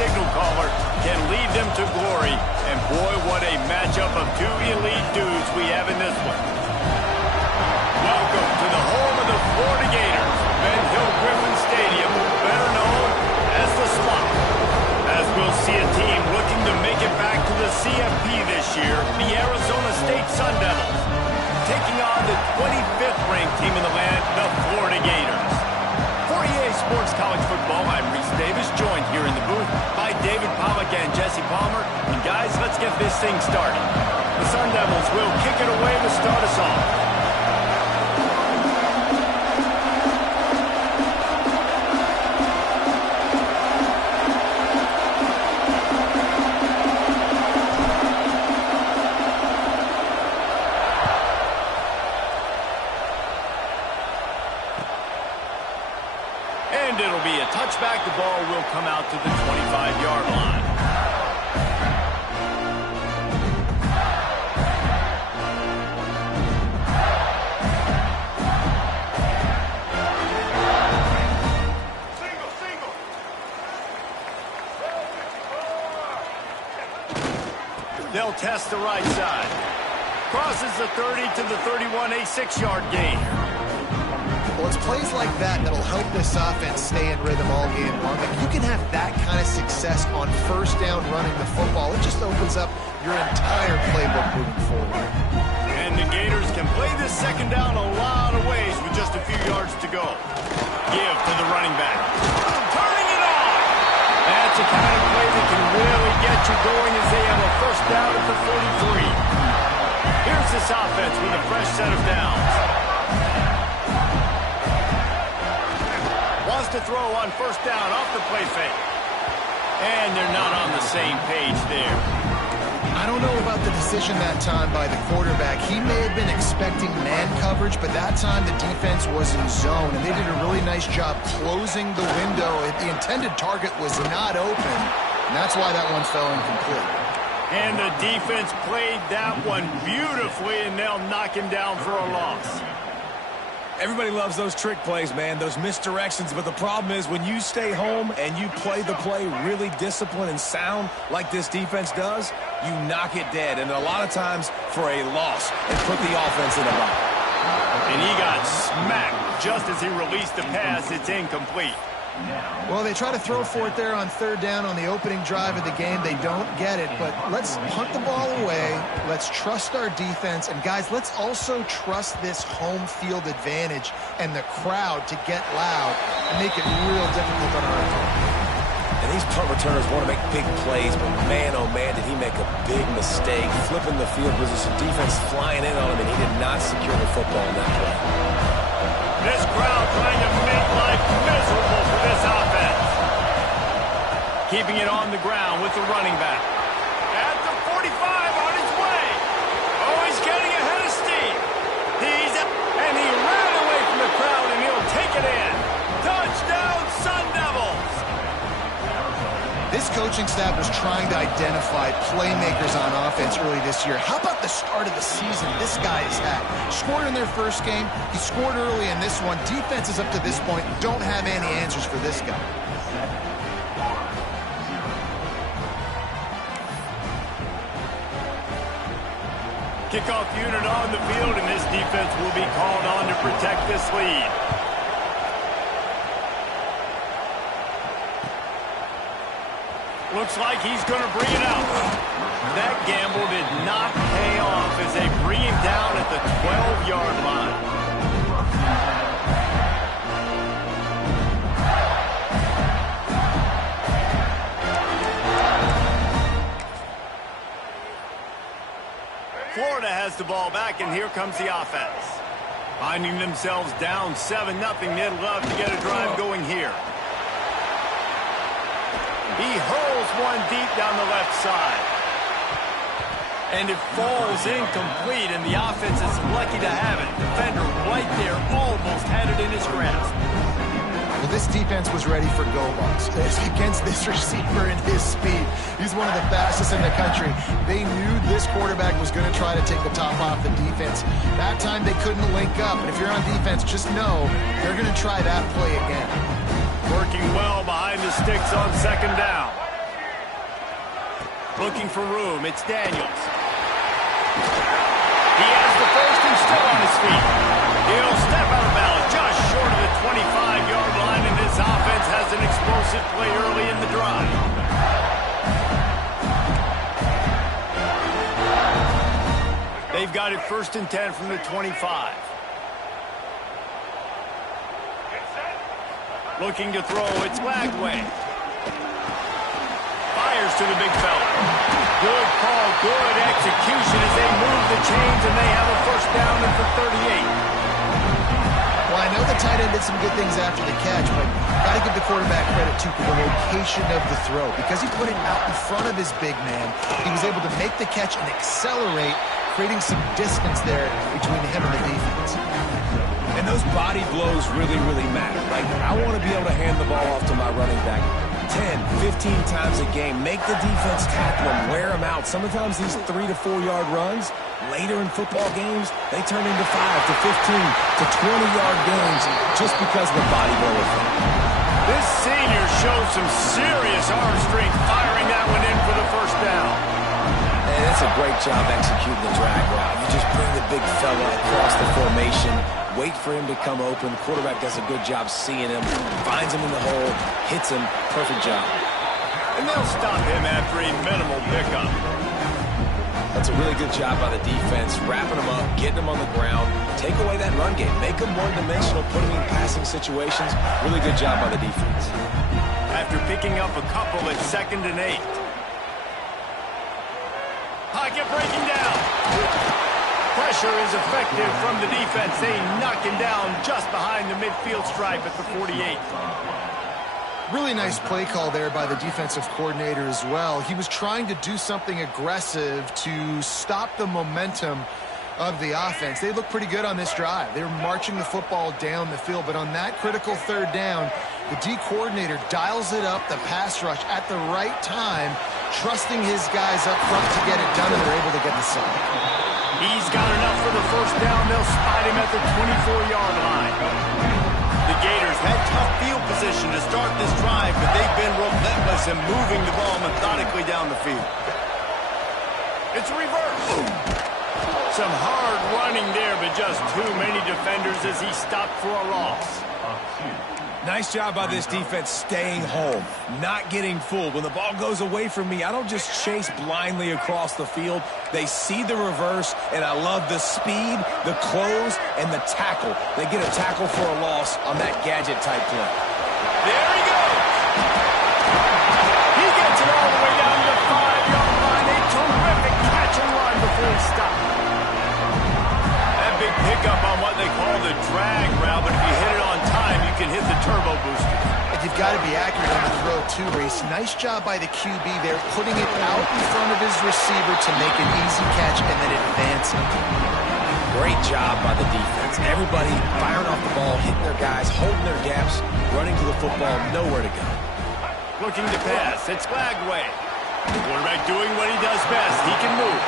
signal caller can lead them to glory. And boy, what a matchup of two elite dudes we have in this one. Welcome to the home of the Florida Gators, Ben Hill Griffin Stadium, better known as the Swamp. As we'll see a team looking to make it back to the CFP this year, the Arizona State Sun Devils, taking on the 25th ranked team in the land, the Florida Gators. For EA Sports College Football, I'm Reese Davis, joined here in the booth by David Pollack and Jesse Palmer. And guys, let's get this thing started. The Sun Devils will kick it away to start us off. And it'll be a touchback. The ball will come out to the 25-yard line. They'll test the right side. Crosses the 30 to the 31, a 6-yard gain. Well, it's plays like that that'll help this offense stay in rhythm all game long. If you can have that kind of success on first down running the football, it just opens up your entire playbook moving forward. And the Gators can play this second down a lot of ways with just a few yards to go. Give to the running back. Turning it on! That's a kind of play that can really get you going as they have a first down at the 43. Here's this offense with a fresh set of downs. Wants to throw on first down off the play fake. And they're not on the same page there. I don't know about the decision that time by the quarterback. He may have been expecting man coverage, but that time the defense was in zone, and they did a really nice job closing the window. The intended target was not open, and that's why that one fell incomplete. And the defense played that one beautifully, and they'll knock him down for a loss. Everybody loves those trick plays, man, those misdirections. But the problem is when you stay home and you play the play really disciplined and sound like this defense does, you knock it dead. And a lot of times for a loss and put the offense in a bind. And he got smacked just as he released the pass. It's incomplete. Well, they try to throw for it there on third down on the opening drive of the game. They don't get it, but let's punt the ball away. Let's trust our defense. And, guys, let's also trust this home field advantage and the crowd to get loud and make it real difficult on our opponent. And these punt returners want to make big plays, but man, oh man, did he make a big mistake. Flipping the field position, defense flying in on him, and he did not secure the football in that play. This crowd trying to make life miserable for this offense. Keeping it on the ground with the running back. At the 45 on his way. Oh, he's getting ahead of steam. And he ran away from the crowd, and he'll take it in. Touchdown, Sun Devils. This coaching staff was trying to identify playmakers on offense early this year. How about the start of the season this guy has had? Scored in their first game. He scored early in this one. Defenses up to this point don't have any answers for this guy. Kickoff unit on the field, and this defense will be called on to protect this lead. Looks like he's going to bring it out. That gamble did not pay off as they bring him down at the 12-yard line. Florida has the ball back, and here comes the offense. Finding themselves down 7-0, they'd love to get a drive going here. He hurls one deep down the left side. And it falls incomplete, and the offense is lucky to have it. Defender right there almost had it in his grasp. Well, this defense was ready for go balls against this receiver and his speed. He's one of the fastest in the country. They knew this quarterback was going to try to take the top off the defense. That time they couldn't link up. And if you're on defense, just know they're going to try that play again. Working well behind the sticks on second down. Looking for room, it's Daniels. He has the first and still on his feet. He'll step out of bounds just short of the 25-yard line, and this offense has an explosive play early in the drive. They've got it 1st and 10 from the 25. Looking to throw, it's Lagway. Fires to the big fella. Good call, good execution as they move the chains, and they have a first down at the 38. Well, I know the tight end did some good things after the catch, but got to give the quarterback credit, too, for the location of the throw. Because he put it out in front of his big man, he was able to make the catch and accelerate, creating some distance there between him and the defense. And those body blows really, really matter. Like, I want to be able to hand the ball off to my running back 10, 15 times a game. Make the defense tackle them, wear them out. Sometimes these 3 to 4 yard runs, later in football games, they turn into 5 to 15 to 20-yard games just because of the body blow effect. This senior shows some serious arm strength, firing that one in for the first down. And it's a great job executing the drag route. You just bring the big fella across the formation, wait for him to come open. The quarterback does a good job seeing him, finds him in the hole, hits him. Perfect job. And they'll stop him after a minimal pickup. That's a really good job by the defense, wrapping him up, getting him on the ground, take away that run game, make him one-dimensional, put him in passing situations. Really good job by the defense. After picking up a couple at 2nd and 8. Pocket breaking down. Pressure is effective from the defense. They knock him down just behind the midfield stripe at the 48. Really nice play call there by the defensive coordinator as well. He was trying to do something aggressive to stop the momentum of the offense. They look pretty good on this drive. They were marching the football down the field, but on that critical 3rd down, the D coordinator dials it up, the pass rush at the right time, trusting his guys up front to get it done, and they're able to get the sack. He's got enough for the first down. They'll spot him at the 24-yard line. The Gators had tough field position to start this drive, but they've been relentless in moving the ball methodically down the field. It's a reverse. Some hard running there, but just too many defenders as he stopped for a loss. Nice job by this defense staying home, not getting fooled. When the ball goes away from me, I don't just chase blindly across the field. They see the reverse, and I love the speed, the close, and the tackle. They get a tackle for a loss on that gadget-type play. There he goes. He gets it all the way down to the 5-yard line. A terrific catch and run before he stopped. That big pickup on what they call the drag route, but if you hit it on time, you can hit the turbo booster. You've got to be accurate on the throw, too, Reese. Nice job by the QB there, putting it out in front of his receiver to make an easy catch and then advancing. Great job by the defense. Everybody firing off the ball, hitting their guys, holding their gaps, running to the football, nowhere to go. Looking to pass, it's Lagway. The quarterback doing what he does best. He can move.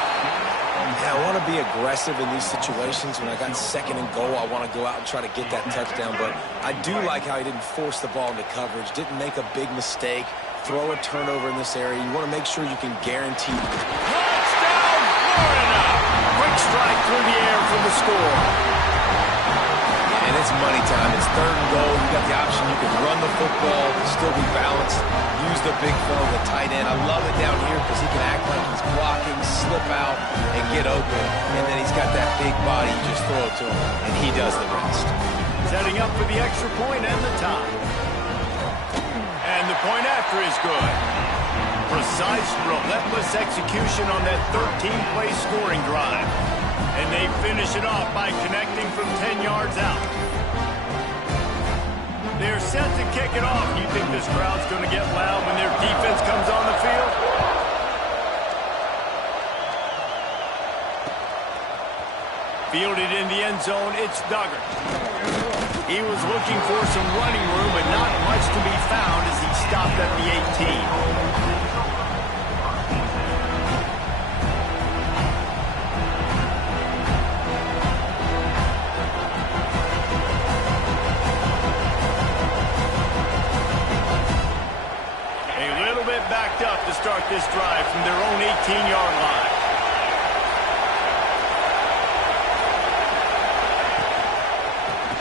Yeah, I want to be aggressive in these situations. When I got 2nd and goal, I want to go out and try to get that touchdown. But I do like how he didn't force the ball into coverage, didn't make a big mistake, throw a turnover in this area. You want to make sure you can guarantee. Touchdown, Florida! Quick strike through the air for the score. And it's money time. It's 3rd and goal. You got the option. You can run the football, still be balanced, use the big fella, the tight end. I love it down here because he can act like he's blocking, slip out, and get open. And then he's got that big body. You just throw it to him, and he does the rest. Setting up for the extra point and the tie. And the point after is good. Precise, relentless execution on that 13-play scoring drive. And they finish it off by connecting from 10 yards out. They're set to kick it off. You think this crowd's going to get loud when their defense comes on the field? Fielded in the end zone, it's Duggar. He was looking for some running room, but not much to be found as he stopped at the 18. up to start this drive from their own 18-yard line.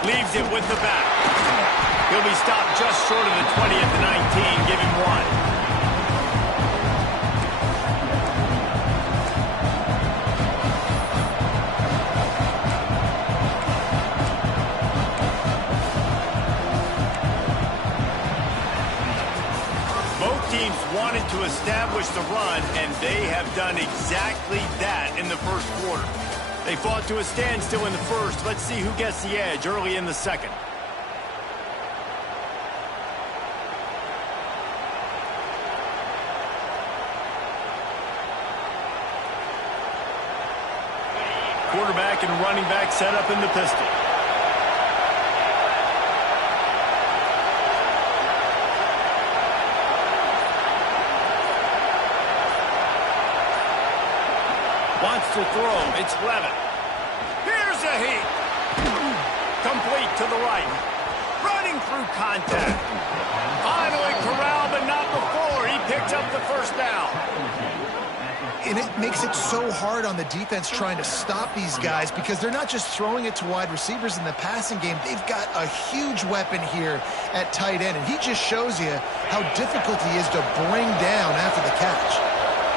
Leaves it with the back. He'll be stopped just short of the 20 at the 19. Give him 1. Wanted to establish the run, and they have done exactly that in the first quarter. They fought to a standstill in the first. Let's see who gets the edge early in the second. Quarterback and running back set up in the pistol. Wants to throw. It's Levin. Here's a heat. Complete to the right. Running through contact. Finally corralled, but not before. He picks up the first down. And it makes it so hard on the defense trying to stop these guys because they're not just throwing it to wide receivers in the passing game. They've got a huge weapon here at tight end, and he just shows you how difficult he is to bring down after the catch.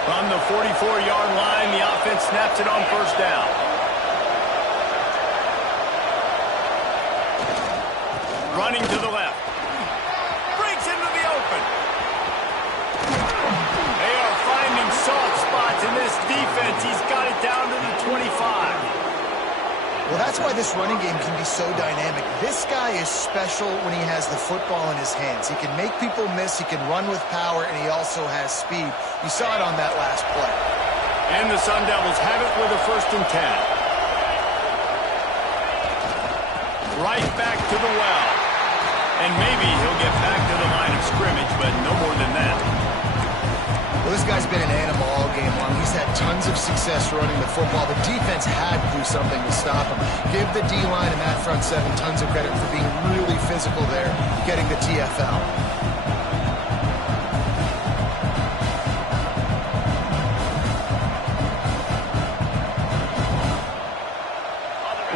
From the 44-yard line, the offense snaps it on first down. Running to the left. Breaks into the open. They are finding soft spots in this defense. He's got it down to the 25. Well, that's why this running game can be so dynamic. This guy is special when he has the football in his hands. He can make people miss, he can run with power, and he also has speed. You saw it on that last play. And the Sun Devils have it with a 1st and 10. Right back to the well. And maybe he'll get back to the line of scrimmage, but no more than that. Well, this guy's been an animal all game long. He's had tons of success running the football. The defense had to do something to stop him. Give the D-line and that front seven tons of credit for being really physical there, getting the TFL.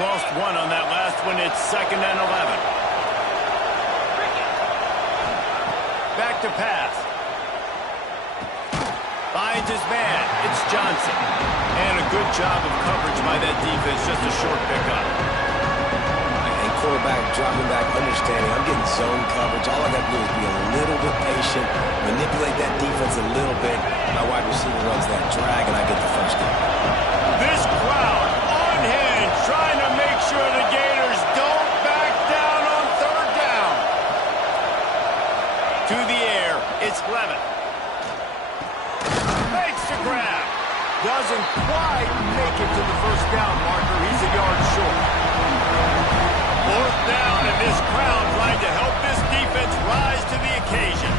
Lost 1 on that last one. It's 2nd and 11. Back to pass. Finds his man. It's Johnson. And a good job of coverage by that defense. Just a short pickup. And quarterback dropping back, understanding I'm getting zone coverage. All I got to do is be a little bit patient, manipulate that defense a little bit. My wide receiver runs that drag, and I get the first down. This crowd on hand trying to make sure the Gators don't back down on 3rd down. To the air. It's Levin. Grab. Doesn't quite make it to the first down marker. He's a yard short. 4th down, and this crowd trying to help this defense rise to the occasion.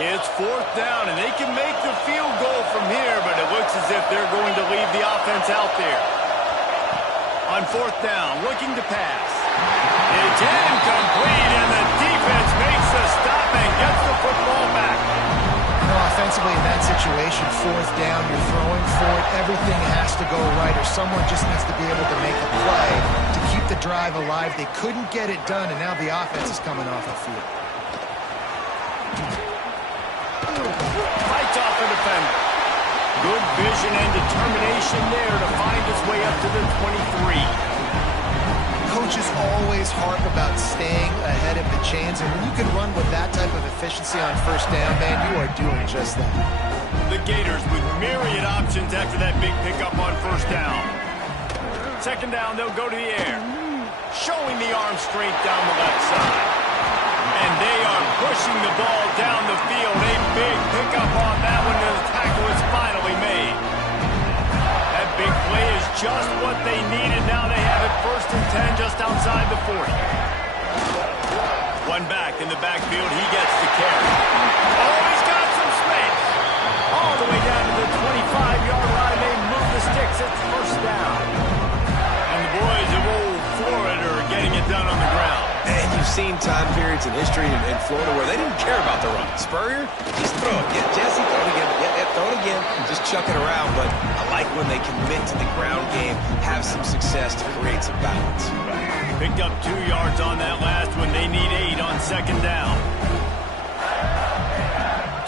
It's 4th down, and they can make the field goal from here, but it looks as if they're going to leave the offense out there. On 4th down, looking to pass. It's incomplete, and the defense makes the stop and gets the football back. You know, offensively in that situation, 4th down, you're throwing for it. Everything has to go right, or someone just needs to be able to make a play to keep the drive alive. They couldn't get it done, and now the offense is coming off the field. Fights off the defender. Good vision and determination there to find his way up to the 23. Coaches always harp about staying ahead of the chains, and when you can run with that type of efficiency on 1st down, man, you are doing just that. The Gators with myriad options after that big pickup on 1st down. 2nd down, they'll go to the air. Showing the arm strength down the left side. And they are pushing the ball down the field. A big pickup on that one, and the tackle is finally made. That big play is just what they needed. Now they have it 1st and 10 just outside the 40. One back in the backfield. He gets the carry. Oh, he's got some space. All the way down to the 25-yard line. They move the sticks. It's 1st down. And the boys of old Florida are getting it done on the ground. And you've seen time periods in history in Florida where they didn't care about the run. Spurrier, just throw it. Yeah, Jesse, throw it again. Yeah, throw it again. Just chuck it around. But I like when they commit to the ground game, have some success to create some balance. Picked up 2 yards on that last one. They need 8 on 2nd down.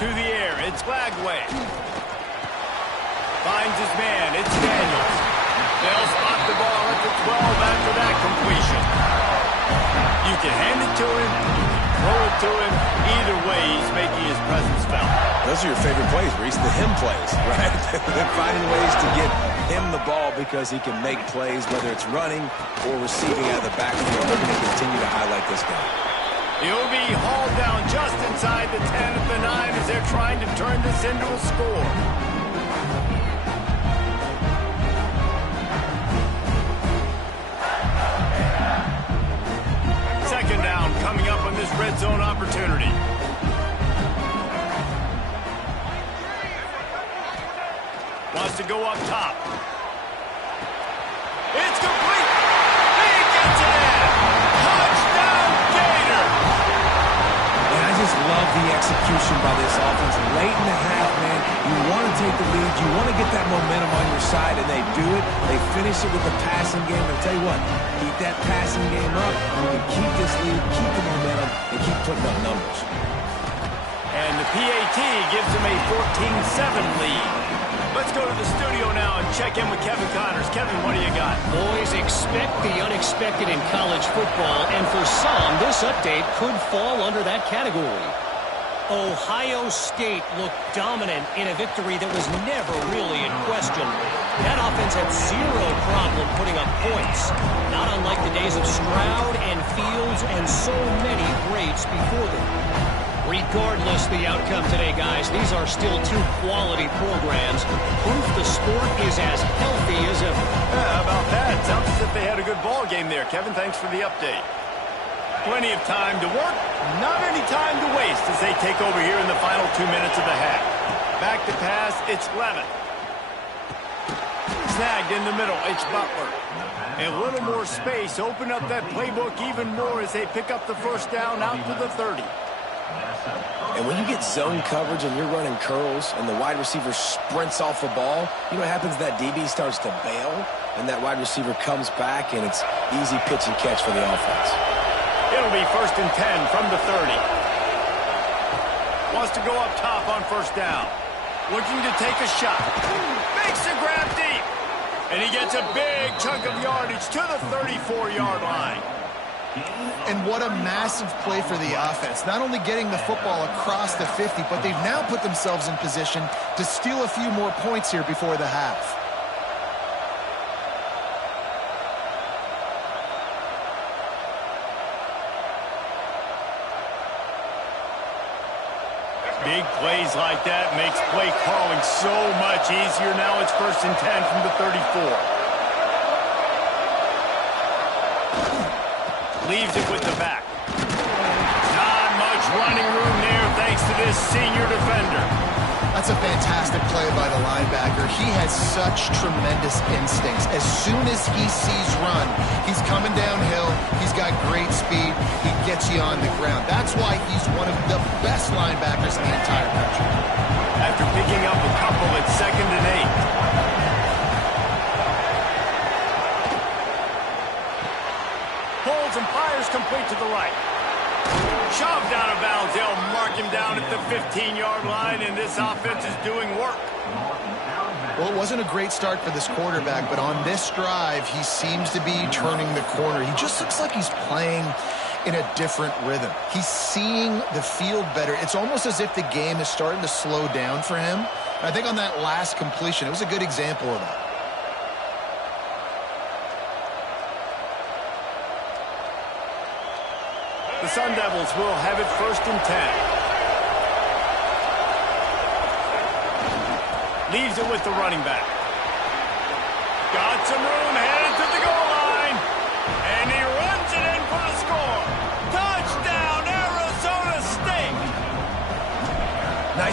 To the air. It's Flagway. Finds his man. It's Daniels. They'll spot the ball at the 12 after that completion. You can hand it to him, you can throw it to him. Either way, he's making his presence felt. Those are your favorite plays, Reese, the him plays, right? They're finding ways to get him the ball because he can make plays, whether it's running or receiving out of the backfield. They're going to continue to highlight this guy. He'll be hauled down just inside the 10 at the 9 as they're trying to turn this into a score. Coming up on this red zone opportunity. Wants to go up top. It's complete. He gets it in. Touchdown, Gator. And I just love the execution by this offense. Late in the half, man, you want to take the lead. You want to get that momentum on your side, and they do it. They finish it with the passing game. I'll tell you what, keep that passing game up. You can keep this lead, keep the momentum, and keep putting up numbers. And the PAT gives them a 14-7 lead. Let's go to the studio now and check in with Kevin Connors. Kevin, what do you got? Boys, expect the unexpected in college football, and for some, this update could fall under that category. Ohio State looked dominant in a victory that was never really in question. That offense had zero problem putting up points, not unlike the days of Stroud and Fields and so many greats before them. Regardless the outcome today, guys, these are still 2 quality programs. Proof the sport is as healthy as ever. Yeah, how about that? Sounds as if they had a good ball game there. Kevin, thanks for the update. Plenty of time to work, not any time to waste as they take over here in the final 2 minutes of the half. Back to pass, it's Levitt. Snagged in the middle, it's Butler. And a little more space, open up that playbook even more as they pick up the 1st down out to the 30. And when you get zone coverage and you're running curls and the wide receiver sprints off the ball, you know what happens? That DB starts to bail, and that wide receiver comes back, and it's easy pitch and catch for the offense. It'll be 1st and 10 from the 30. Wants to go up top on 1st down. Looking to take a shot. Makes a grab deep. And he gets a big chunk of yardage to the 34-yard line. And what a massive play for the offense. Not only getting the football across the 50, but they've now put themselves in position to steal a few more points here before the half. Big plays like that makes play calling so much easier. Now it's 1st and 10 from the 34. Leaves it with the back. Not much running room there thanks to this senior defender. That's a fantastic play by the linebacker. He has such tremendous instincts. As soon as he sees run, he's coming downhill. He's got great speed. He gets you on the ground. That's why he's one of the best linebackers in the entire country. After picking up a couple at 2nd and 8. Pulls and fires complete to the right. Shoved out of bounds. They'll mark him down at the 15-yard line, and this offense is doing work. Well, it wasn't a great start for this quarterback, but on this drive, he seems to be turning the corner. He just looks like he's playing in a different rhythm. He's seeing the field better. It's almost as if the game is starting to slow down for him. And I think on that last completion, it was a good example of that. The Sun Devils will have it 1st and 10. Leaves it with the running back. Got some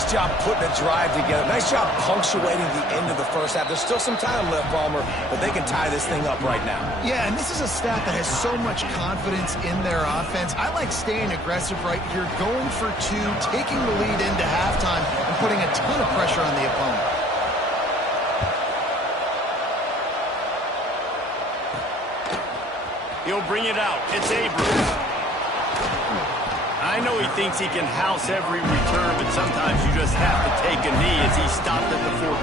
Nice job putting a drive together. Nice job punctuating the end of the first half. There's still some time left, Palmer, but they can tie this thing up right now. Yeah, and this is a staff that has so much confidence in their offense. I like staying aggressive right here, going for two, taking the lead into halftime, and putting a ton of pressure on the opponent. He'll bring it out. It's Abrams. I know he thinks he can house every return, but sometimes you just have to take a knee as he stopped at the 14.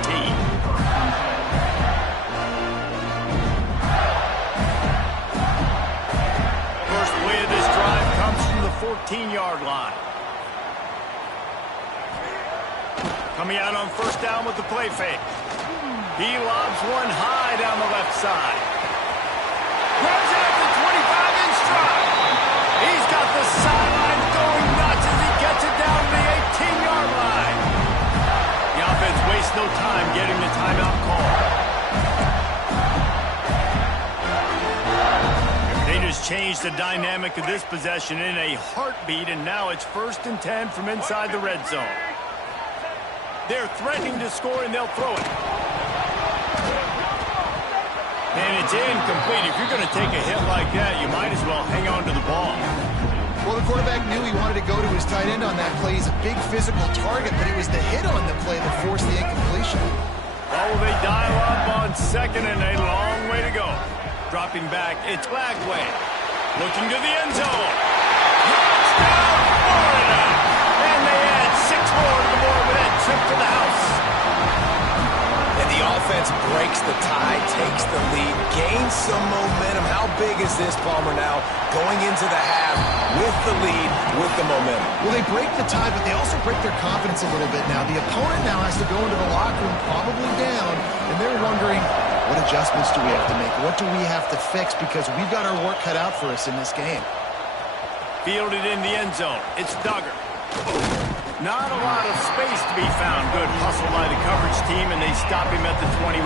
First play of this drive comes from the 14-yard line. Coming out on first down with the play fake. He lobs one high down the left side. Grabs it at the 25 in stride. He's got the sideline going nuts as he gets it down to the 18-yard line. The offense wastes no time getting the timeout call. They just changed the dynamic of this possession in a heartbeat, and now it's 1st and 10 from inside the red zone. They're threatening to score, and they'll throw it. And it's incomplete. If you're going to take a hit like that, you might as well hang on to the ball. Well, the quarterback knew he wanted to go to his tight end on that play. He's a big physical target, but it was the hit on the play that forced the incompletion. Oh, they dial up on second, and a long way to go. Dropping back, it's Flagway. Looking to the end zone. Touchdown, Florida! And they add 6 more to the board with that trip to the house. And the offense breaks the tie, takes the lead, gains some momentum. How big is this, Palmer, now? Going into the half with the lead, with the momentum. Well, they break the tie, but they also break their confidence a little bit now. The opponent now has to go into the locker room probably down, and they're wondering, what adjustments do we have to make? What do we have to fix? Because we've got our work cut out for us in this game. Fielded in the end zone. It's Duggar. Not a lot of space to be found. Good hustle by the coverage team, and they stop him at the 21.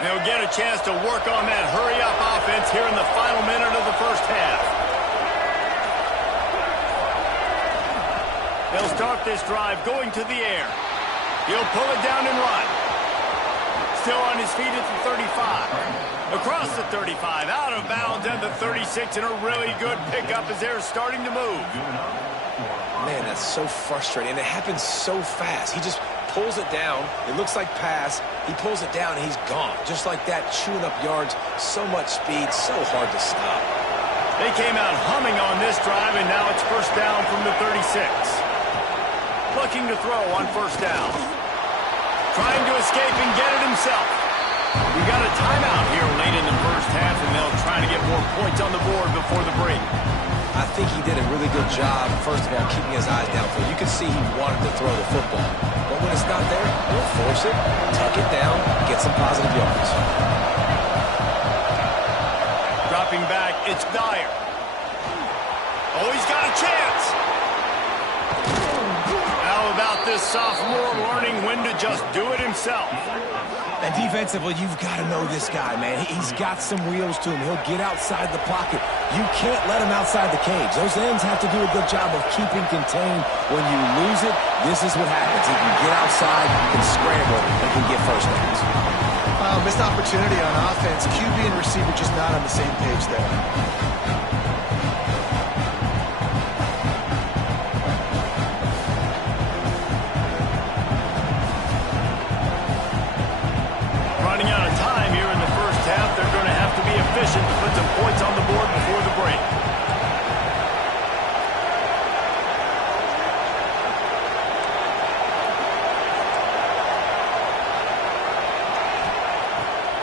They'll get a chance to work on that hurry-up offense here in the final minute of the first half. They'll start this drive going to the air. He'll pull it down and run. Still on his feet at the 35. Across the 35, out of bounds at the 36, and a really good pickup as they're starting to move. Man, that's so frustrating. And it happens so fast. He just pulls it down. It looks like pass. He pulls it down, and he's gone. Just like that, chewing up yards. So much speed, so hard to stop. They came out humming on this drive, and now it's first down from the 36. Looking to throw on first down. Trying to escape and get it himself. We got a timeout here late in the first half, and they'll try to get more points on the board before the break. I think he did a really good job, first of all, keeping his eyes downfield. You can see he wanted to throw the football. But when it's not there, he'll force it, tuck it down, get some positive yards. Dropping back, it's Dyer. Oh, he's got a chance. How about this sophomore learning when to just do it himself? And defensively, you've got to know this guy, man. He's got some wheels to him. He'll get outside the pocket. You can't let him outside the cage. Those ends have to do a good job of keeping contained. When you lose it, this is what happens. He can get outside, he can scramble, and can get first downs. Missed opportunity on offense. QB and receiver just not on the same page there. Running out of time here in the first half. They're going to have to be efficient to put some points on the board before the break.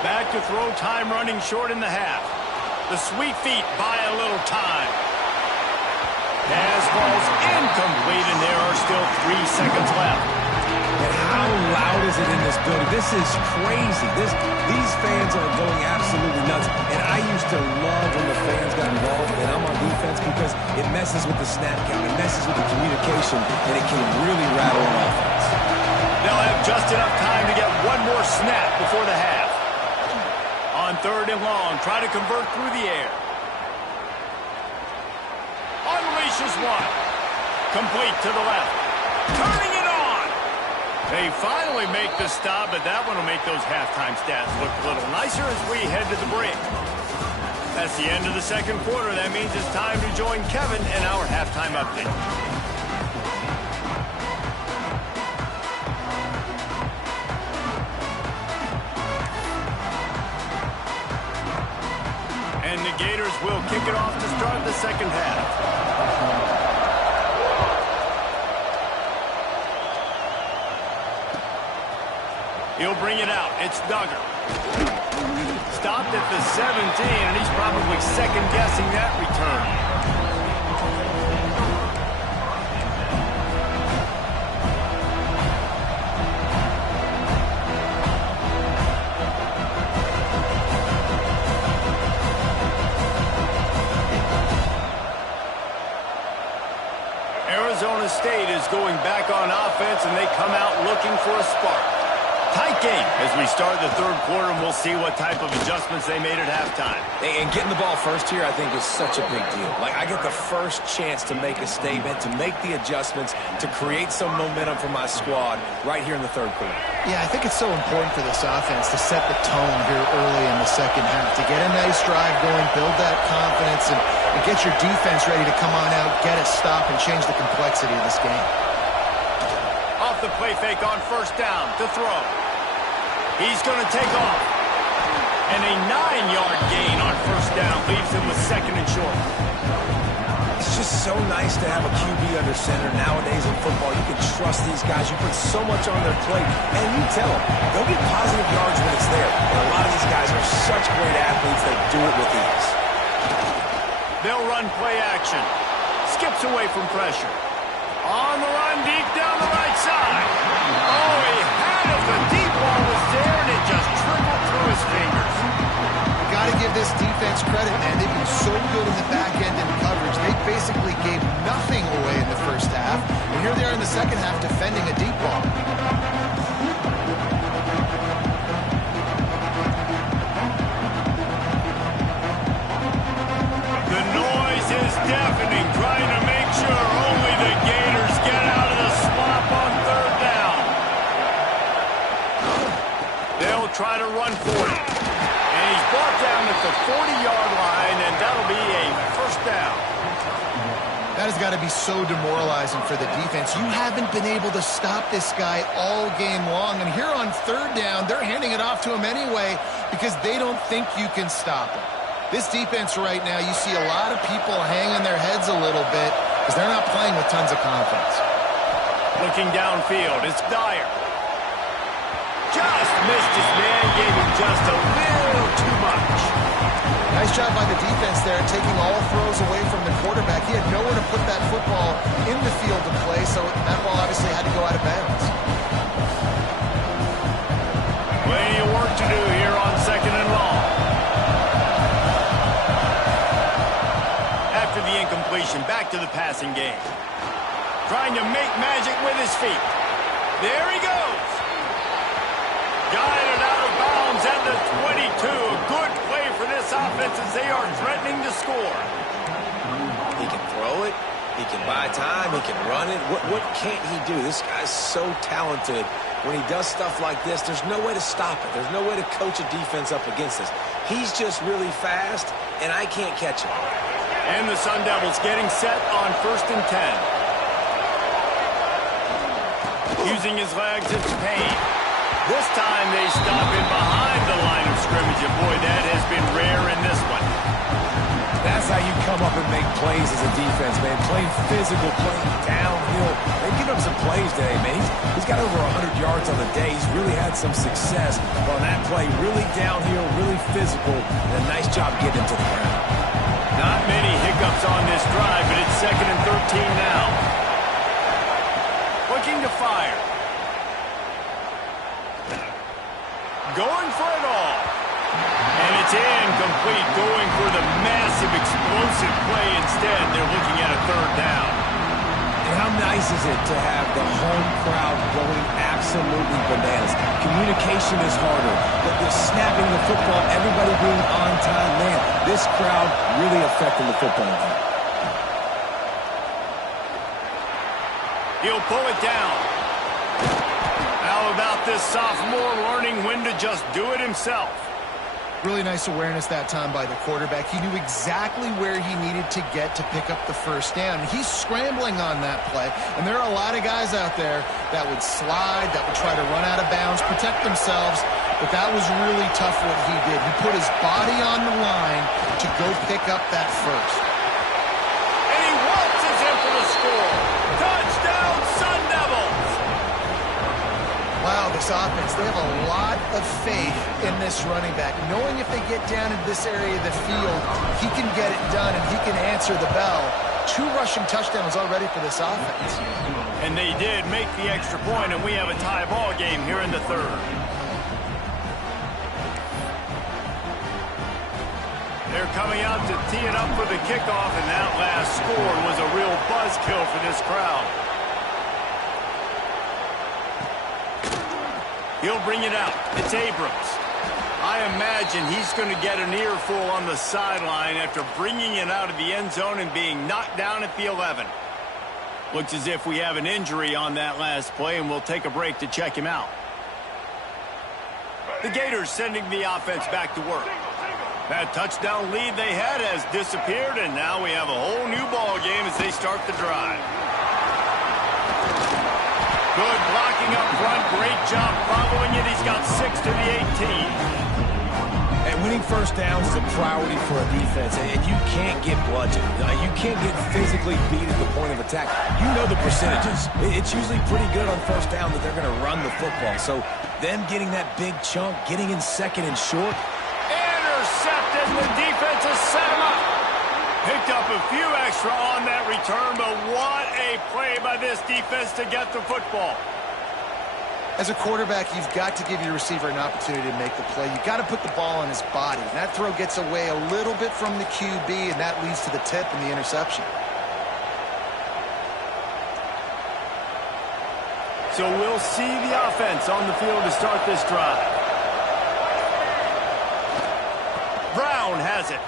Back to throw, time running short in the half. The sweet feet buy a little time. Pass falls incomplete, and there are still 3 seconds left. And how loud is it in this building? This is crazy. These fans are going absolutely nuts. And I used to love when the fans got involved, and I'm on defense because it messes with the snap count. It messes with the communication, and it can really rattle an offense. They'll have just enough time to get one more snap before the half. On 3rd and long, try to convert through the air. Unleashes one. Complete to the left. Turning it on. They finally make the stop, but that one will make those halftime stats look a little nicer as we head to the break. That's the end of the 2nd quarter. That means it's time to join Kevin and our halftime update. And the Gators will kick it off to start the 2nd half. He'll bring it out. It's Duggar. Stopped at the 17, and he's probably second-guessing that return. Arizona State is going back on offense, and they come out looking for a spark. Tight game as we start the 3rd quarter, and we'll see what type of adjustments they made at halftime. And getting the ball first here, I think, is such a big deal. Like, I get the first chance to make a statement, to make the adjustments, to create some momentum for my squad right here in the 3rd quarter. Yeah, I think it's so important for this offense to set the tone here early in the 2nd half, to get a nice drive going, build that confidence, and get your defense ready to come on out, get a stop, and change the complexity of this game. Off the play fake on 1st down to throw. He's going to take off. And a 9-yard gain on 1st down leaves him with 2nd and short. It's just so nice to have a QB under center. Nowadays in football, you can trust these guys. You put so much on their plate, and you tell them, they'll get positive yards when it's there. And a lot of these guys are such great athletes, they do it with ease. They'll run play action. Skips away from pressure. On the run, deep down the right side. Oh, he had it. The deep ball was there, and it just trickled through his fingers. Got to give this defense credit, man. They've been so good in the back end in coverage. They basically gave nothing away in the 1st half. And here they are in the 2nd half defending a deep ball. The noise is deafening, trying to make sure only the Gators get out of the swamp on 3rd down. They'll try to run for it. And he's brought down at the 40-yard line, and that'll be a 1st down. That has got to be so demoralizing for the defense. You haven't been able to stop this guy all game long. And here on 3rd down, they're handing it off to him anyway because they don't think you can stop him. This defense right now, you see a lot of people hanging their heads a little bit because they're not playing with tons of confidence. Looking downfield, it's Dyer. Just missed his man, gave him just a little too much. Nice job by the defense there, taking all throws away from the quarterback. He had nowhere to put that football in the field to play, so that ball obviously had to go out of bounds. Plenty of work to do here on 2nd and long. After the incompletion, back to the passing game. Trying to make magic with his feet. There he goes. Guided out of bounds at the 22. A good play for this offense as they are threatening to score. He can throw it. He can buy time. He can run it. What can't he do? This guy's so talented. When he does stuff like this, there's no way to stop it. There's no way to coach a defense up against this. He's just really fast, and I can't catch him. And the Sun Devils getting set on 1st and 10. Using his legs, it's Payne. This time they stop in behind the line of scrimmage, and boy, that has been rare in this one. That's how you come up and make plays as a defense, man. Playing physical, playing downhill. They've given him some plays today, man. He's got over 100 yards on the day. He's really had some success on that play. Really downhill, really physical, and a nice job getting him to the ground. Not many hiccups on this drive, but it's 2nd and 13 now. Looking to fire. going for it all. And it's incomplete, going for the massive, explosive play instead. They're looking at a third down. And how nice is it to have the home crowd going absolutely bananas? Communication is harder. The snapping the football, everybody being on time. Man, this crowd really affecting the football game. He'll pull it down. How about this sophomore learning when to just do it himself? Really nice awareness that time by the quarterback. He knew exactly where he needed to get to pick up the first down. He's scrambling on that play, and there are a lot of guys out there that would slide, that would try to run out of bounds, protect themselves, but that was really tough what he did. He put his body on the line to go pick up that first. And he waltzes in for the score. Touchdown, Sun Devils! Wow, this offense, they have a lot of faith in this running back. Knowing if they get down in this area of the field, he can get it done and he can answer the bell. 2 rushing touchdowns already for this offense. And they did make the extra point, and we have a tie ball game here in the third. They're coming out to tee it up for the kickoff, and that last score was a real buzzkill for this crowd. He'll bring it out. It's Abrams. I imagine he's going to get an earful on the sideline after bringing it out of the end zone and being knocked down at the 11. Looks as if we have an injury on that last play, and we'll take a break to check him out. The Gators sending the offense back to work. That touchdown lead they had has disappeared, and now we have a whole new ball game as they start the drive. Good blocking up front. Great job following it. He's got 6 to the 18. And winning first downs is a priority for a defense, and you can't get bludgeoned. You can't get physically beat at the point of attack. You know the percentages. It's usually pretty good on first down that they're going to run the football. So them getting that big chunk, getting in second and short. Intercepted. The defense has set him up. Picked up a few extra on that return, but what a play by this defense to get the football. As a quarterback, you've got to give your receiver an opportunity to make the play. You've got to put the ball on his body. And that throw gets away a little bit from the QB, and that leads to the tip and the interception. So we'll see the offense on the field to start this drive. Brown has it.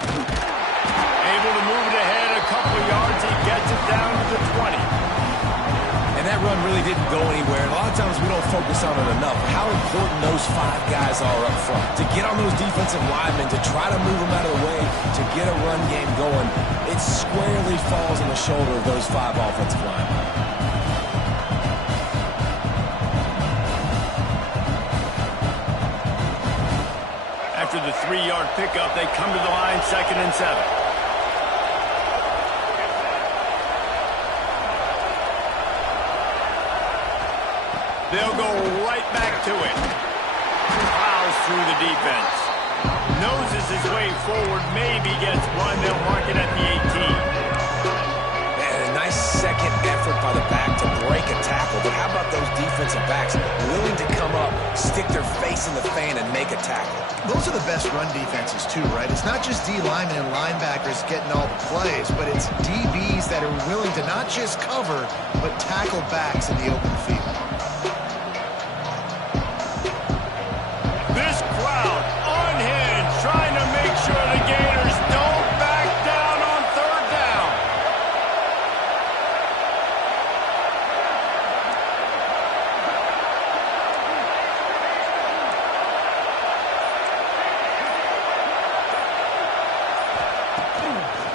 Able to move it ahead a couple of yards. He gets it down to the 20. And that run really didn't go anywhere. And a lot of times we don't focus on it enough. How important those 5 guys are up front. To get on those defensive linemen, to try to move them out of the way, to get a run game going, it squarely falls on the shoulder of those 5 offensive linemen. After the 3-yard pickup, they come to the line, 2nd and 7. They'll go right back to it. Plows through the defense. Noses his way forward, maybe gets one. They'll mark it at the 18. And a nice second effort by the back to break a tackle. But how about those defensive backs willing to come up, stick their face in the fan, and make a tackle? Those are the best run defenses too, right? It's not just D linemen and linebackers getting all the plays, but it's DBs that are willing to not just cover, but tackle backs in the open field. This crowd unhinged, trying to make sure the Gators don't back down on 3rd down.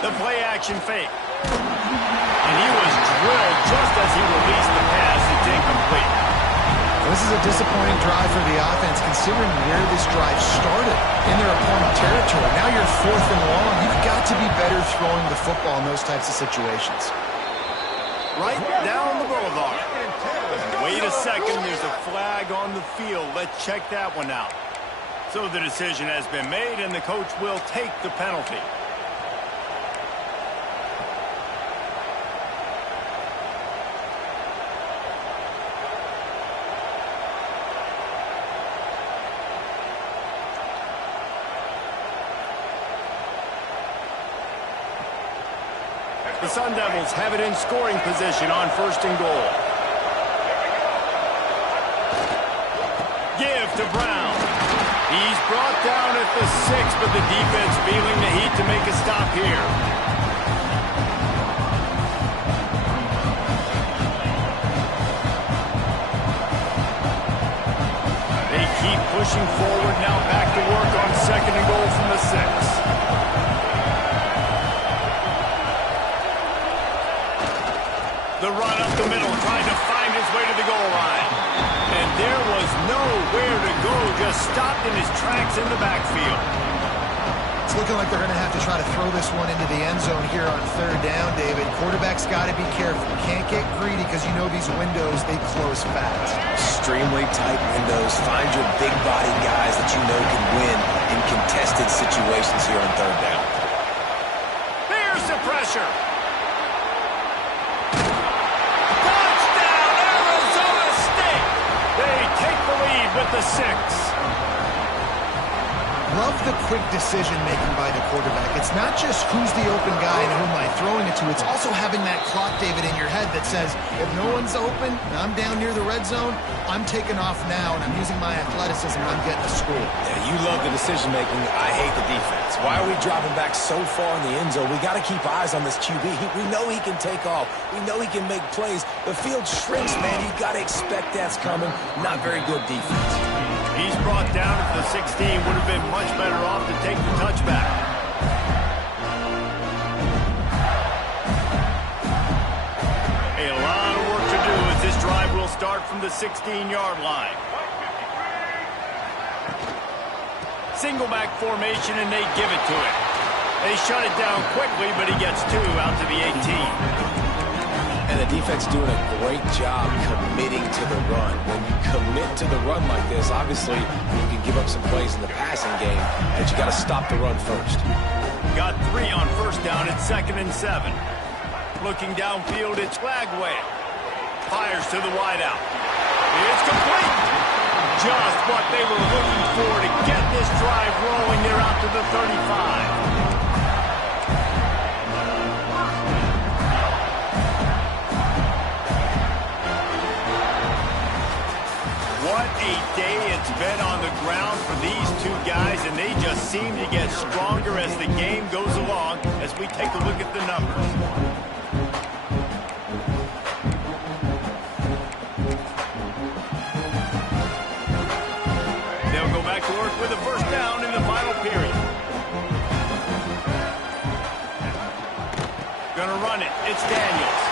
The play-action fake. And he was drilled just as he released the pass. It's incomplete. This is a disappointing drive for the offense, considering where this drive started in their opponent territory. Now you're 4th and long. You've got to be better throwing the football in those types of situations. Right down the boulevard. Wait a second, there's a flag on the field. Let's check that one out. So the decision has been made, and the coach will take the penalty. The Sun Devils have it in scoring position on 1st and goal. Give to Brown. He's brought down at the 6, but the defense feeling the heat to make a stop here. They keep pushing forward, now back to work on 2nd and goal from the 6. The run up the middle, trying to find his way to the goal line. And there was nowhere to go, just stopped in his tracks in the backfield. It's looking like they're going to have to try to throw this one into the end zone here on 3rd down, David. Quarterback's got to be careful. Can't get greedy because you know these windows, they close fast. Extremely tight windows. Find your big body guys that you know can win in contested situations here on 3rd down. There's the pressure. With the 6. Love the quick decision-making by the quarterback. It's not just who's the open guy and who am I throwing it to. It's also having that clock, David, in your head that says, if no one's open and I'm down near the red zone, I'm taking off now, and I'm using my athleticism, and I'm getting a score. Yeah, you love the decision-making. I hate the defense. Why are we dropping back so far in the end zone? We got to keep eyes on this QB. We know he can take off. We know he can make plays. The field shrinks, man. You got to expect that's coming. Not very good defense. He's brought down at the 16. Would have been much better off to take the touchback. A lot of work to do as this drive will start from the 16-yard line. Single back formation, and they give it to him. They shut it down quickly, but he gets 2 out to the 18. And the defense doing a great job committing to the run. When you commit to the run like this, obviously you can give up some plays in the passing game, but you got to stop the run first. Got 3 on 1st down at 2nd and 7. Looking downfield, it's Flagway. Fires to the wideout. It's complete. Just what they were looking for to get this drive rolling. They're out to the 35. What a day it's been on the ground for these 2 guys, and they just seem to get stronger as the game goes along as we take a look at the numbers. They'll go back to work with a 1st down in the final period. Gonna run it. It's Daniels.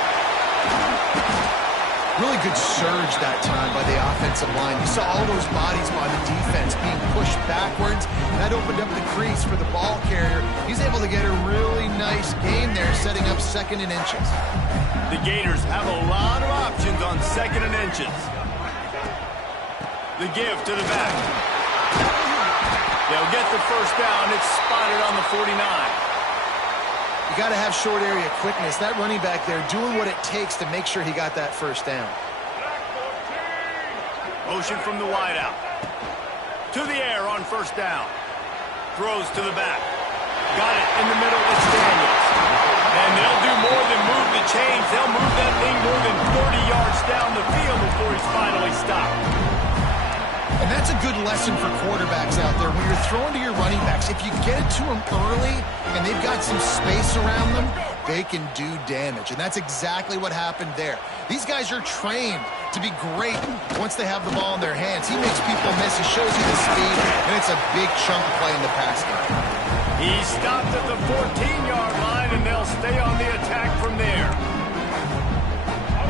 Really good surge that time by the offensive line. You saw all those bodies by the defense being pushed backwards. That opened up the crease for the ball carrier. He's able to get a really nice gain there, setting up 2nd and inches. The Gators have a lot of options on 2nd and inches. The give to the back. They'll get the 1st down. It's spotted on the 49. You got to have short area quickness. That running back there doing what it takes to make sure he got that 1st down. Motion from the wideout. To the air on 1st down. Throws to the back. Got it in the middle. It's Daniels. And they'll do more than move the chains. They'll move that thing more than 30 yards down the field before he's finally stopped. And that's a good lesson for quarterbacks out there. When you're throwing to your running backs, if you get it to them early and they've got some space around them, they can do damage. And that's exactly what happened there. These guys are trained to be great once they have the ball in their hands. He makes people miss. He shows you the speed, and it's a big chunk play in the pass game. He stopped at the 14-yard line, and they'll stay on the attack from there.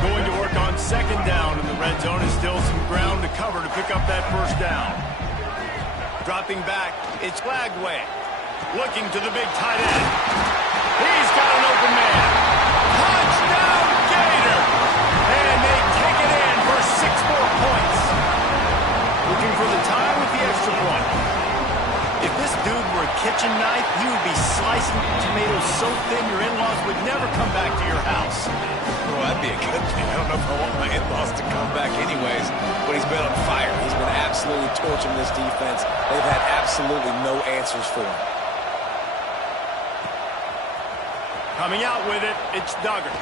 Going to work on 2nd down in the red zone. Is still some ground to cover to pick up that 1st down. Dropping back, it's Flagway. Looking to the big tight end. He's got an open man. Touchdown, Gator! And they kick it in for 6 more points. Looking for the tie with the extra point. If this dude were a kitchen knife, he would be slicing tomatoes so thin your in-laws would never come back to your house. Well, that'd be a good thing. I don't know if I want my in-laws to come back anyways, but he's been on fire. He's been absolutely torching this defense. They've had absolutely no answers for him. Coming out with it, it's Duggar.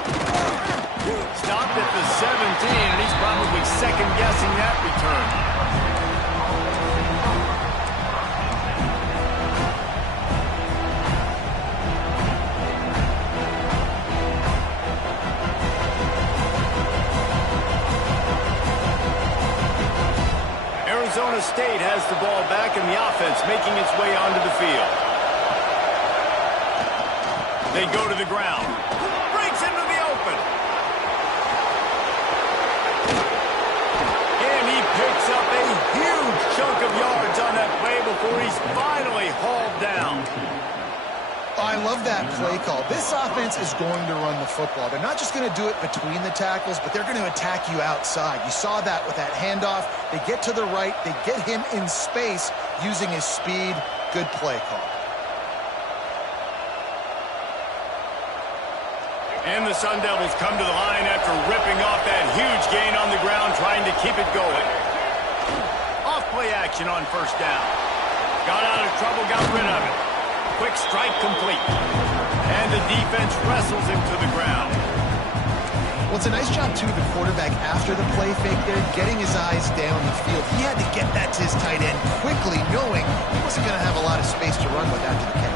Stopped at the 17, and he's probably second-guessing that return. Arizona State has the ball back in the offense, making its way onto the field. They go to the ground. Breaks into the open. And he picks up a huge chunk of yards on that play before he's finally hauled down. I love that play call. This offense is going to run the football. They're not just going to do it between the tackles, but they're going to attack you outside. You saw that with that handoff. They get to the right. They get him in space using his speed. Good play call. And the Sun Devils come to the line after ripping off that huge gain on the ground, trying to keep it going. Off play action on first down. Got out of trouble, got rid of it. Quick strike complete. And the defense wrestles him to the ground. Well, it's a nice job, too, the quarterback after the play fake there, getting his eyes down the field. He had to get that to his tight end quickly, knowing he wasn't going to have a lot of space to run with after the catch.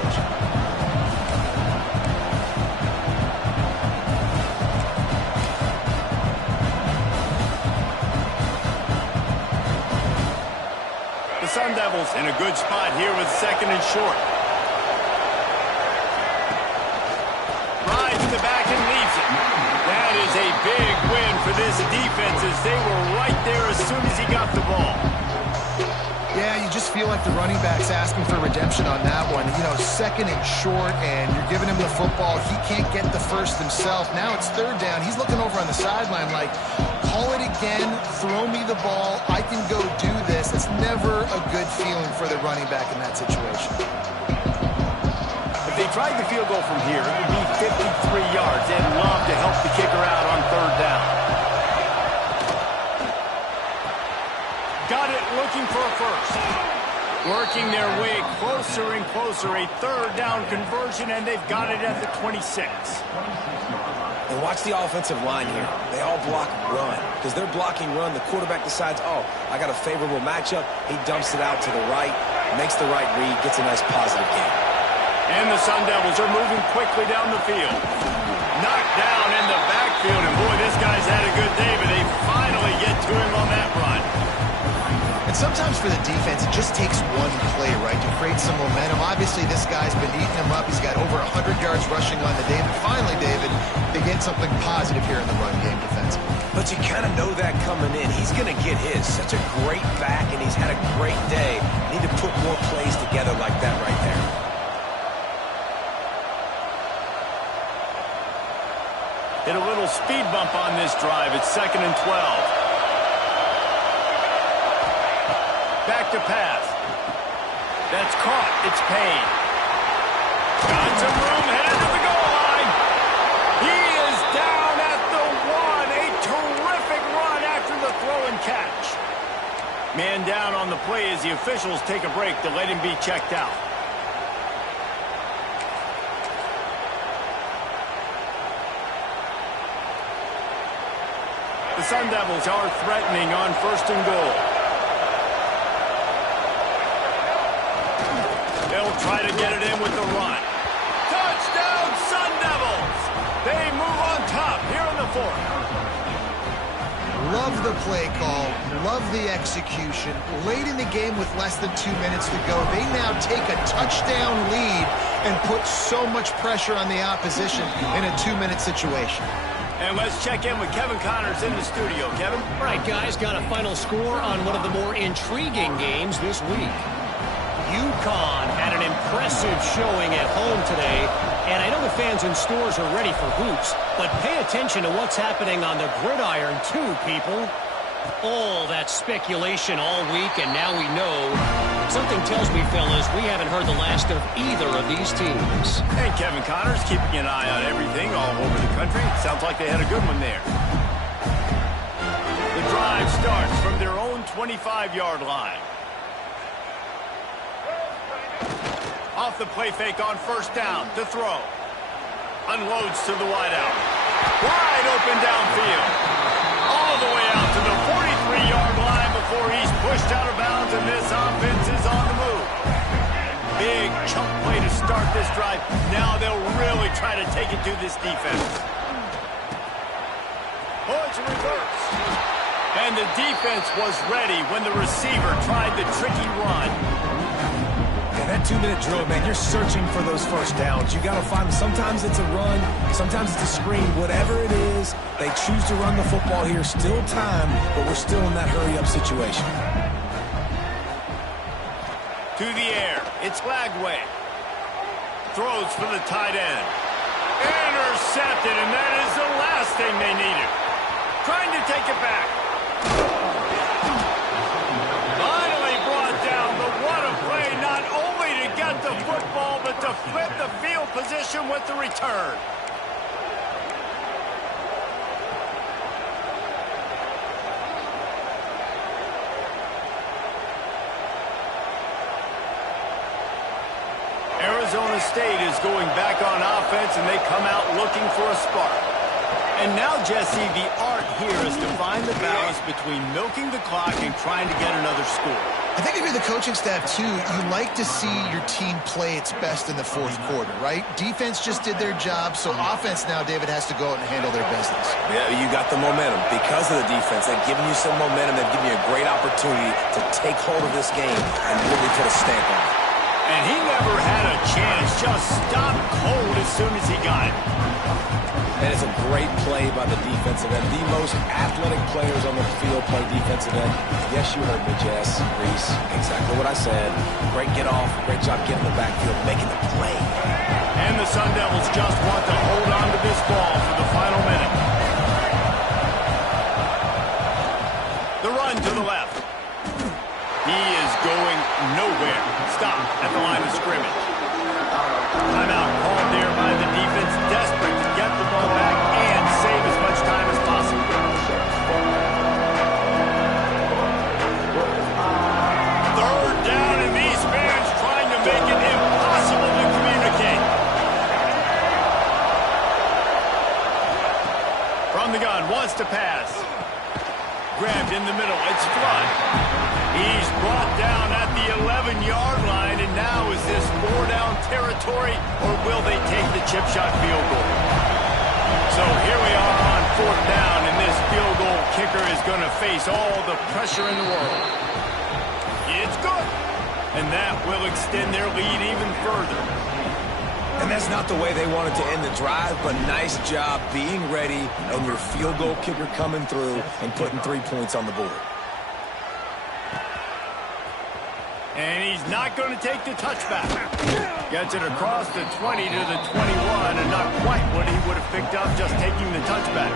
The Sun Devils in a good spot here with second and short. Rides in the back and leaves it. That is a big win for this defense as they were right there as soon as he got the ball. Yeah, you just feel like the running back's asking for redemption on that one. You know, second and short, and you're giving him the football. He can't get the first himself. Now it's third down. He's looking over on the sideline like, call it again, throw me the ball, I can go do this. It's never a good feeling for the running back in that situation. If they tried the field goal from here, it would be 53 yards. They'd love to help the kicker out on third down. Got it, looking for a first. Working their way closer and closer, a third down conversion, and they've got it at the 26. And watch the offensive line here. They all block run. Because they're blocking run, the quarterback decides, oh, I got a favorable matchup. He dumps it out to the right, makes the right read, gets a nice positive gain. And the Sun Devils are moving quickly down the field. Knocked down in the backfield, and boy, this guy's had a good day, but they finally get to him on that run. And sometimes for the defense, it just takes one play, right, to create some momentum. Obviously, this guy's been eating him up. He's got over 100 yards rushing on the day. But finally, David, they get something positive here in the run game defensively. But you kind of know that coming in. He's going to get his. Such a great back, and he's had a great day. Need to put more plays together like that right there. Hit a little speed bump on this drive. It's 2nd and 12. Back to pass. That's caught. It's Payne. Got some room, headed to the goal line. He is down at the 1. A terrific run after the throw and catch. Man down on the play as the officials take a break to let him be checked out. The Sun Devils are threatening on 1st and goal. They'll try to get it in with the run. Touchdown, Sun Devils! They move on top here in the 4th. Love the play call. Love the execution. Late in the game with less than 2 minutes to go, they now take a touchdown lead and put so much pressure on the opposition in a 2-minute situation. And let's check in with Kevin Connors in the studio. Kevin? All right, guys, got a final score on one of the more intriguing games this week. UConn had an impressive showing at home today, and I know the fans in stores are ready for hoops, but pay attention to what's happening on the gridiron too, people. All that speculation all week, and now we know. Something tells me, fellas, we haven't heard the last of either of these teams. And Kevin Connors keeping an eye on everything all over the country. Sounds like they had a good one there. The drive starts from their own 25-yard line. Off the play fake on 1st down to throw. Unloads to the wideout. Wide open downfield. All the way out to the 43-yard line before he's pushed out of bounds, and this offense is on the move. Big chunk play to start this drive. Now they'll really try to take it to this defense. It's reverse. And the defense was ready when the receiver tried the tricky run. Yeah, that 2-minute drill, man, you're searching for those first downs. You got to find them. Sometimes it's a run, sometimes it's a screen. Whatever it is, they choose to run the football here. Still time, but we're still in that hurry-up situation. To the air. It's Lagway. Throws for the tight end. Intercepted, and that is the last thing they needed. Trying to take it back. Finally brought down, but what a play, not only to get the football, but to flip the field position with the return. Arizona State is going back on offense, and they come out looking for a spark. And now, Jesse, the art here is to find the balance between milking the clock and trying to get another score. I think if you're the coaching staff, too, you like to see your team play its best in the fourth quarter, right? Defense just did their job, so offense now, David, has to go out and handle their business. Yeah, you got the momentum. Because of the defense, they've given you some momentum. They've given you a great opportunity to take hold of this game and really put a stamp on it. And he never had a chance, just stopped cold as soon as he got it. And it's a great play by the defensive end. The most athletic players on the field play defensive end. Yes, you heard me, Jess, Reese. Exactly what I said. Great get off. Great job getting the backfield, making the play. And the Sun Devils just want to hold on to this ball for the final minute. The run to the left. He is going nowhere. Stop at the line of scrimmage. Timeout called there by the defense, desperate to get the ball back and save as much time as possible. Third down, and these fans trying to make it impossible to communicate. From the gun, wants to pass. Grabbed in the middle, it's Flood. He's brought down at the 11-yard line, and now is this 4-down territory, or will they take the chip shot field goal? So here we are on 4th down, and this field goal kicker is going to face all the pressure in the world. It's good, and that will extend their lead even further. And that's not the way they wanted to end the drive, but nice job being ready and your field goal kicker coming through and putting 3 points on the board. And he's not going to take the touchback. Gets it across the 20 to the 21, and not quite what he would have picked up just taking the touchback.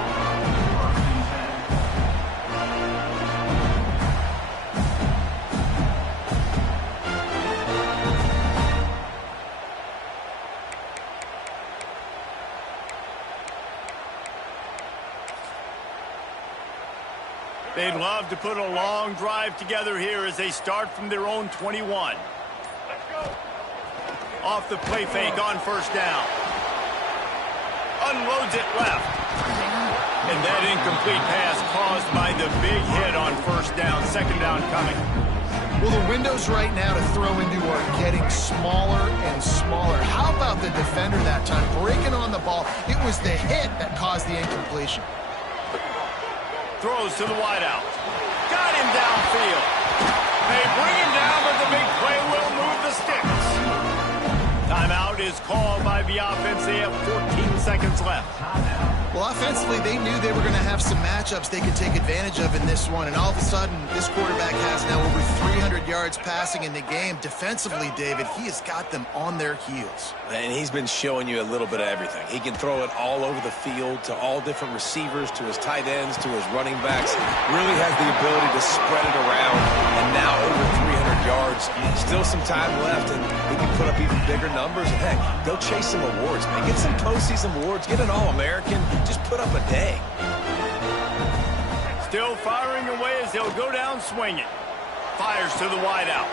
They'd love to put a long drive together here as they start from their own 21. Let's go. Off the play fake on 1st down. Unloads it left. And that incomplete pass caused by the big hit on 1st down. 2nd down coming. Well, the windows right now to throw into are getting smaller and smaller. How about the defender that time breaking on the ball? It was the hit that caused the incompletion. Throws to the wideout. Got him downfield. They bring him down, but the big play will move the sticks. Timeout is called by the offense. They have 14 seconds left. Well, offensively, they knew they were going to have some matchups they could take advantage of in this one. And all of a sudden, this quarterback has now over 300 yards passing in the game. Defensively, David, he has got them on their heels. And he's been showing you a little bit of everything. He can throw it all over the field to all different receivers, to his tight ends, to his running backs. Really has the ability to spread it around. And now over 300 yards. Still some time left, and he can put up even bigger numbers. And heck, go chase some awards, man. Get some postseason awards. Get an All-American. Just put up a day. Still firing away as they'll go down swinging. Fires to the wideout.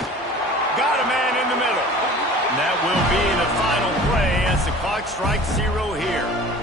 Got a man in the middle. And that will be the final play as the clock strikes 0 here.